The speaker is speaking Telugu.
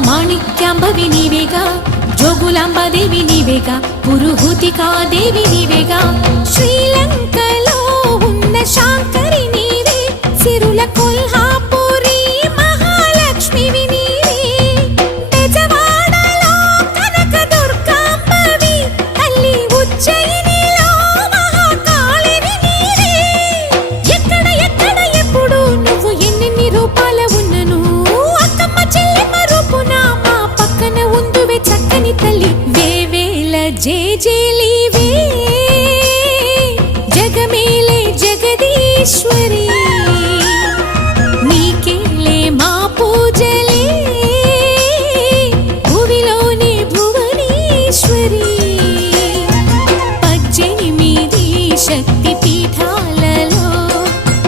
మాణిక్యాంబవి నీవేగా, జోగులాంబాదేవి నీవేగా, పురుహూతికాదేవి నీవేగా. శ్రీలంకలో ఉన్న శాంకరి నీవే, సిరుల కొల్హాపురి మహాలక్ష్మివి నీవే. బెజవాడలో కనక దుర్గాంబవి, తల్లి ఉజ్జయినిలో మహాకాళిని నీవే. ఎక్కడ ఎక్కడ ఎప్పుడు నువ్వు ఎన్నెన్ని రూపాల ఉన్నను, అక్కమ్మ చెల్లెమ్మ రూపున మా పక్కన ఉందువే చక్కని తల్లి. వేవేల జేజేలివే, జగమేలే జగదీశ్వరి, నీకేలే మా పూజలే, భువిలోని భువనేశ్వరి. 18 శక్తి పీఠాల